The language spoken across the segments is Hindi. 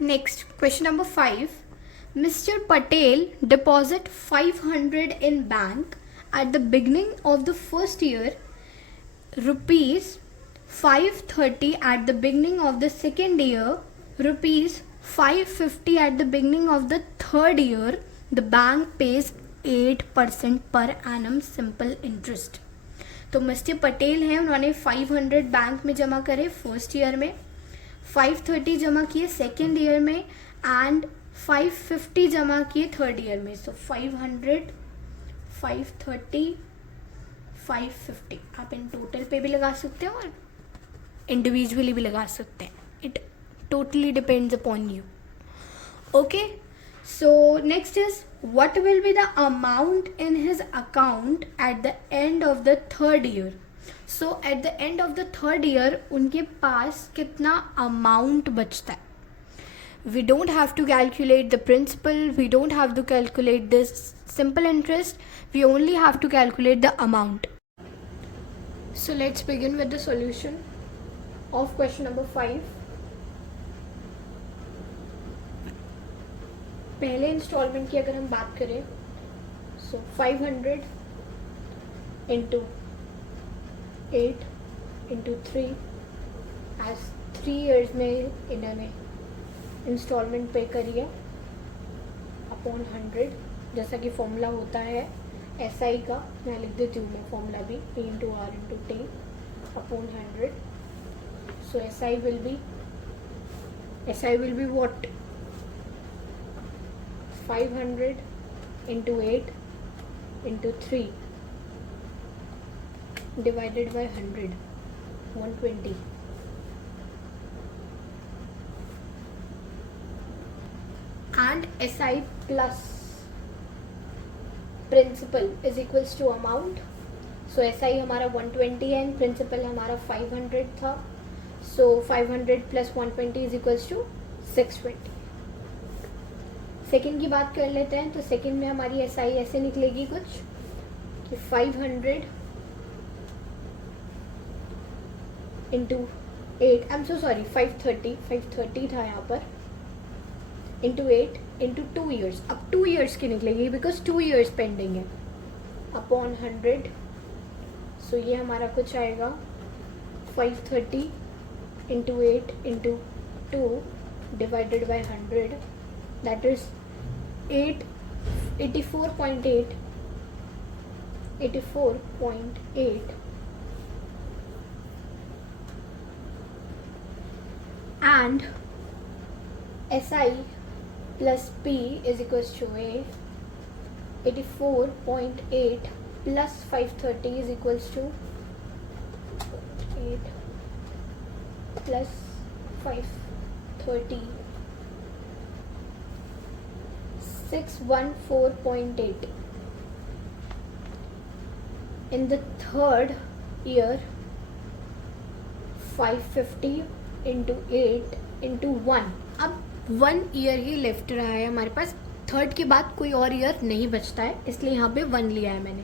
Next, question number 5. Mr. Patel deposit 500 in bank at the beginning of the first year, rupees 530 at the beginning of the second year, rupees 550 at the beginning of the third year. The bank pays 8% per annum simple interest. तो मिस्टर पटेल हैं, उन्होंने 500 बैंक में जमा करे फर्स्ट ईयर में, 530 जमा किए सेकेंड ईयर में एंड 550 जमा किए थर्ड ईयर में. सो 500, 530, 550 आप इन टोटल पे भी लगा सकते हो और इंडिविजुअली भी लगा सकते हैं. It totally depends upon you. Okay, so next is what will be the amount in his account at the end of the third year. So at the end of the third year उनके पास कितना amount बचता है. We don't have to calculate the principal, we don't have to calculate this simple interest, we only have to calculate the amount. So let's begin with the solution of question number 5. पहले इंस्टॉलमेंट की अगर हम बात करें, सो 500 इंटू 8 इंटू 3 एज 3 ईयर्स में इन्होंने इंस्टॉलमेंट पे करी है अपॉन 100, जैसा कि फॉर्मूला होता है एस आई का. मैं लिख देती हूँ मैं फॉर्मूला भी, P into R into T upon 100. So S I will be what, 500 into 8 into 3 divided by 100, 120. And SI plus principal is equals to amount. So SI हमारा 120 है and principal हमारा 500 था. So 500 plus 120 is equals to 620. Second की बात कर लेते हैं. तो सेकेंड में हमारी एस आई ऐसे निकलेगी कुछ कि 500 into 8, I am so sorry 530 था यहाँ पर, इंटू 8 इंटू 2 ईयर्स. अब 2 ईयर्स की निकलेगी बिकॉज 2 ईयर्स पेंडिंग है, अपॉन 100. सो ये हमारा कुछ आएगा 530 into 8 into 2 divided by 100, that is 84.8 and SI plus P is equals to A. 84.8 plus 530 is equals to 8 plus 530, 614.8. In the third year 550 into 8 into 1. अब 1 ईयर ही लेफ्ट रहा है हमारे पास, थर्ड के बाद कोई और ईयर नहीं बचता है, इसलिए यहाँ पे 1 लिया है मैंने,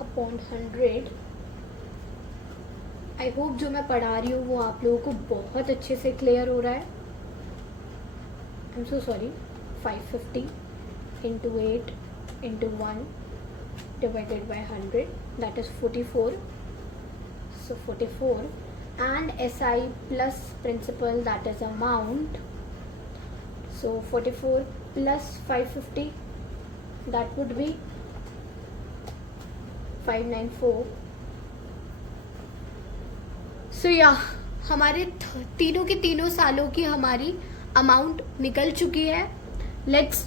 अपॉन 100. आई होप जो मैं पढ़ा रही हूँ वो आप लोगों को बहुत अच्छे से क्लियर हो रहा है. I am so sorry. 550 into 8 into 1 divided by 100, that is 44. So 44 and SI plus principal, that is amount. So 44 plus 550, that would be 594. So yeah, हमारे तीनों के तीनों सालों की हमारी अमाउंट निकल चुकी है. Let's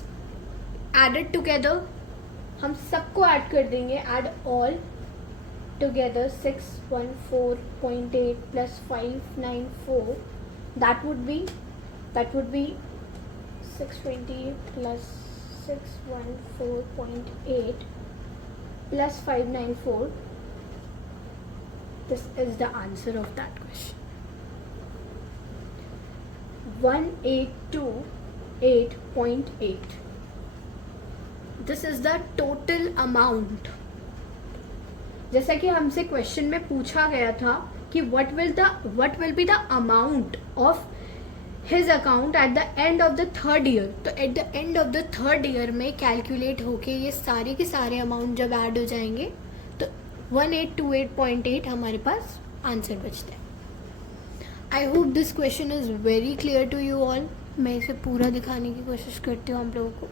add it together. हम सबको ऐड कर देंगे. Add all together. 614.8 plus 594, that would be 620 plus 614.8 plus 594. This is the answer of that question. 1,828.8. This is the total amount. जैसा कि हमसे क्वेश्चन में पूछा गया था कि what will be the amount of his account at the end of the third year. तो at the end of the third year में कैलकुलेट होके ये सारे के सारे अमाउंट जब ऐड हो जाएंगे तो 1828.8 हमारे पास आंसर बचता है. I hope this question is very clear to you all. मैं इसे पूरा दिखाने की कोशिश करती हूँ आप लोगों को.